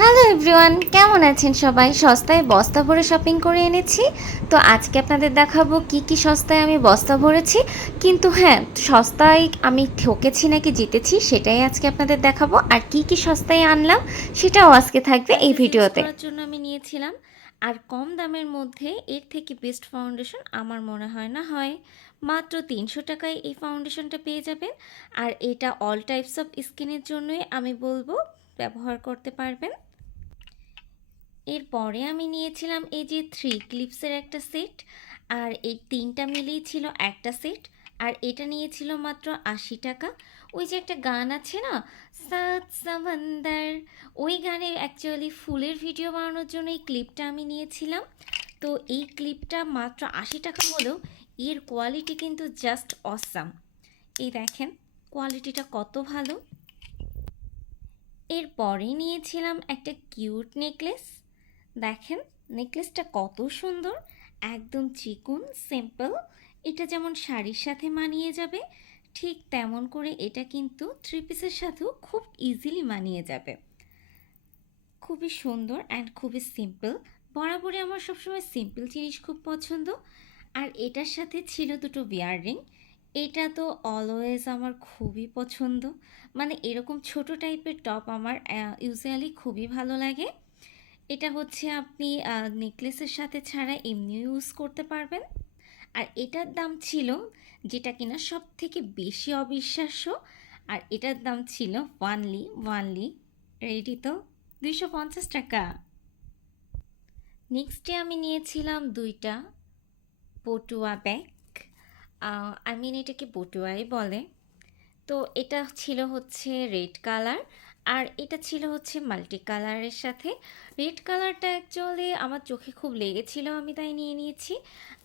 Hello everyone, কেমন আছেন সবাই? সস্তায় বস্তা ভরে শপিং করে এনেছি। তো আজকে আপনাদের দেখাবো কি কি সস্তায় আমি বস্তা ভরেছি। কিন্তু হ্যাঁ, সস্তায় আমি ঠকেছি নাকি জিতেছি সেটাই আজকে আপনাদের দেখাবো। আর কি কি সস্তায় আনলাম সেটাও আজকে থাকবে এই ভিডিওতে। করার জন্য আমি নিয়েছিলাম আর কম দামের মধ্যে এর থেকে বেস্ট ফাউন্ডেশন আমার মনে হয় না হয়। মাত্র 300 টাকায় এই ফাউন্ডেশনটা পেয়ে যাবেন। আর এটা অল টাইপস অফ স্কিনের জন্যই আমি বলবো ব্যবহার করতে পারবেন। এরপরে আমি নিয়েছিলাম এই যে 3 ক্লিপসের একটা সেট, আর এই তিনটা মিলিয়ে ছিল একটা সেট। আর এটা নিয়েছিল মাত্র 80 টাকা। ওই যে একটা গান আছে না, সাত সামান্দার, ওই গানের অ্যাকচুয়ালি ফুলের ভিডিও বানানোর জন্য এই ক্লিপটা আমি নিয়েছিলাম। তো এই ক্লিপটা মাত্র 80 টাকা হলেও এর কোয়ালিটি কিন্তু জাস্ট অসাম। এই দেখেন কোয়ালিটিটা কত ভালো। এরপরে নিয়েছিলাম একটা কিউট নেকলেস। দেখেন নেকলেসটা কত সুন্দর, একদম চিকন সিম্পল। এটা যেমন শাড়ির সাথে মানিয়ে যাবে, ঠিক তেমন করে এটা কিন্তু থ্রি পিসের সাথেও খুব ইজিলি মানিয়ে যাবে। খুবই সুন্দর অ্যান্ড খুবই সিম্পল। বরাবরই আমার সবসময় সিম্পল জিনিস খুব পছন্দ। আর এটার সাথে ছিল দুটো ইয়াররিং। এটা তো অলওয়েজ আমার খুবই পছন্দ। মানে এরকম ছোট টাইপের টপ আমার ইউজুয়ালি খুবই ভালো লাগে। এটা হচ্ছে আপনি নেকলেসের সাথে ছাড়া এমনিও ইউজ করতে পারবেন। আর এটার দাম ছিল, যেটা কিনা সব থেকে বেশি অবিশ্বাস্য, আর এটার দাম ছিল ওয়ানলি রেডি তো 250 টাকা। নেক্সটে আমি নিয়েছিলাম দুইটা পটুয়া ব্যাগ। এটাকে পটুয়াই বলে। তো এটা ছিল হচ্ছে রেড কালার, আর এটা ছিল হচ্ছে মাল্টি কালারের সাথে। রেড কালারটা অ্যাকচুয়ালি আমার চোখে খুব লেগেছিল, আমি তাই নিয়ে নিয়েছি।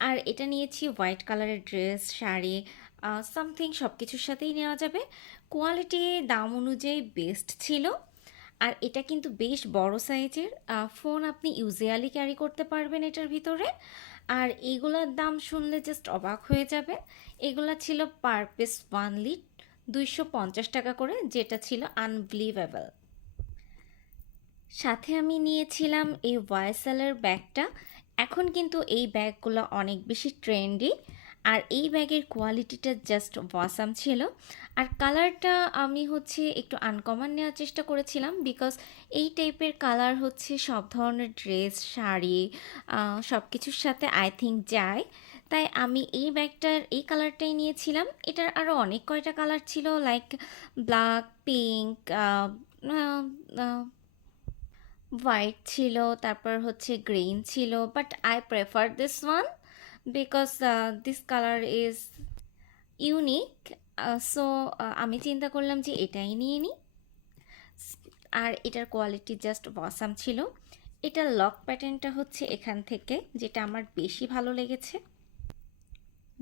আর এটা নিয়েছি হোয়াইট কালারের ড্রেস, শাড়ি, সামথিং সব কিছুর সাথেই নেওয়া যাবে। কোয়ালিটি দাম অনুযায়ী বেস্ট ছিল। আর এটা কিন্তু বেশ বড় সাইজের ফোন আপনি ইউজুয়ালি ক্যারি করতে পারবেন এটার ভিতরে। আর এইগুলোর দাম শুনলে জাস্ট অবাক হয়ে যাবে। এগুলা ছিল পার পিস ওয়ানলি 250 টাকা করে, যেটা ছিল আনবিলিভেবল। সাথে আমি নিয়েছিলাম এই ওয়াইএসএলের ব্যাগটা। এখন কিন্তু এই ব্যাগগুলো অনেক বেশি ট্রেন্ডি। আর এই ব্যাগের কোয়ালিটিটা জাস্ট ওয়াসাম ছিল। আর কালারটা আমি হচ্ছে একটু আনকমন নেওয়ার চেষ্টা করেছিলাম, বিকজ এই টাইপের কালার হচ্ছে সব ধরনের ড্রেস, শাড়ি, সব কিছুর সাথে আই থিঙ্ক যায়। তাই আমি এই ব্যাগটার এই কালারটাই নিয়েছিলাম। এটার আরও অনেক কয়টা কালার ছিল, লাইক ব্ল্যাক, পিঙ্ক, হোয়াইট ছিল, তারপর হচ্ছে গ্রিন ছিল, but I prefer this one because this colour is unique. So আমি চিন্তা করলাম যে এটাই নিয়ে নিই। আর এটার কোয়ালিটি জাস্ট অসাম ছিল। এটার লক প্যাটার্নটা হচ্ছে এখান থেকে, যেটা আমার বেশি ভালো লেগেছে।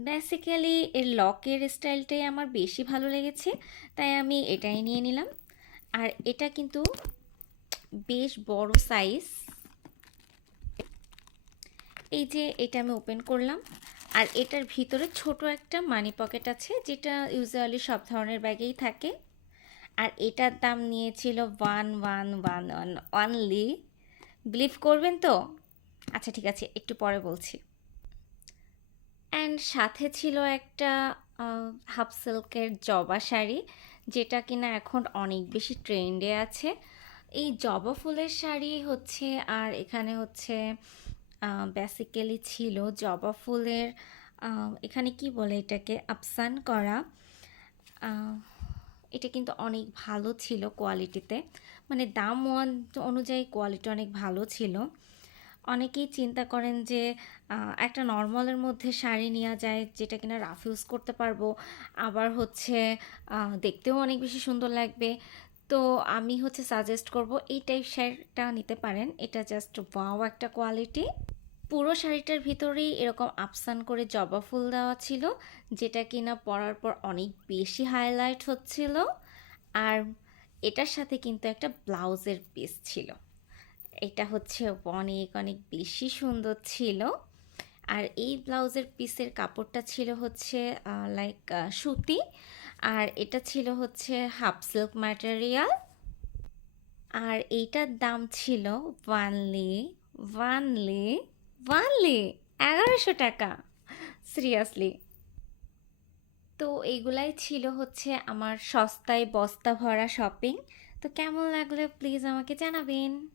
বেসিক্যালি এর লকের স্টাইলটাই আমার বেশি ভালো লেগেছে, তাই আমি এটাই নিয়ে নিলাম। আর এটা কিন্তু বেশ বড় সাইজ। এই যে এটা আমি ওপেন করলাম, আর এটার ভিতরে ছোট একটা মানি পকেট আছে, যেটা ইউজুয়ালি সব ধরনের ব্যাগেই থাকে। আর এটার দাম নিয়েছিল 1111 অনলি। বিলিভ করবেন তো? আচ্ছা ঠিক আছে, একটু পরে বলছি। অ্যান্ড সাথে ছিল একটা হাফ সিল্কের জবা শাড়ি, যেটা কিনা এখন অনেক বেশি ট্রেন্ডে আছে। এই জবা ফুলের শাড়ি হচ্ছে, আর এখানে হচ্ছে বেসিক্যালি ছিল জবা ফুলের, এখানে কি বলে এটাকে, আফসান করা। আহ, এটা কিন্তু অনেক ভালো ছিল কোয়ালিটিতে, মানে দাম অনুযায়ী কোয়ালিটি অনেক ভালো ছিল। অনেকেই চিন্তা করেন যে একটা নর্মালের মধ্যে শাড়ি নেওয়া যায়, যেটা কিনা রাফ ইউজ করতে পারবো, আবার হচ্ছে দেখতেও অনেক বেশি সুন্দর লাগবে। তো আমি হচ্ছে সাজেস্ট করব এই টাইপ শাড়িটা নিতে পারেন। এটা জাস্ট ওয়াও একটা কোয়ালিটি। পুরো শাড়িটার ভিতরেই এরকম আফসান করে জবা ফুল দেওয়া ছিল, যেটা কিনা পরার পর অনেক বেশি হাইলাইট হচ্ছিল। আর এটার সাথে কিন্তু একটা ব্লাউজের পিস ছিল, এটা হচ্ছে অনেক অনেক বেশি সুন্দর ছিল। আর এই ব্লাউজের পিসের কাপড়টা ছিল হচ্ছে লাইক সুতি, আর এটা ছিল হচ্ছে হাফ সিল্ক ম্যাটেরিয়াল। আর এইটার দাম ছিল ওয়ানলি ওয়ানলি ওয়ানলি 1100 টাকা। সিরিয়াসলি। তো এগুলাই ছিল হচ্ছে আমার সস্তায় বস্তা ভরা শপিং। তো কেমন লাগলো প্লিজ আমাকে জানাবেন।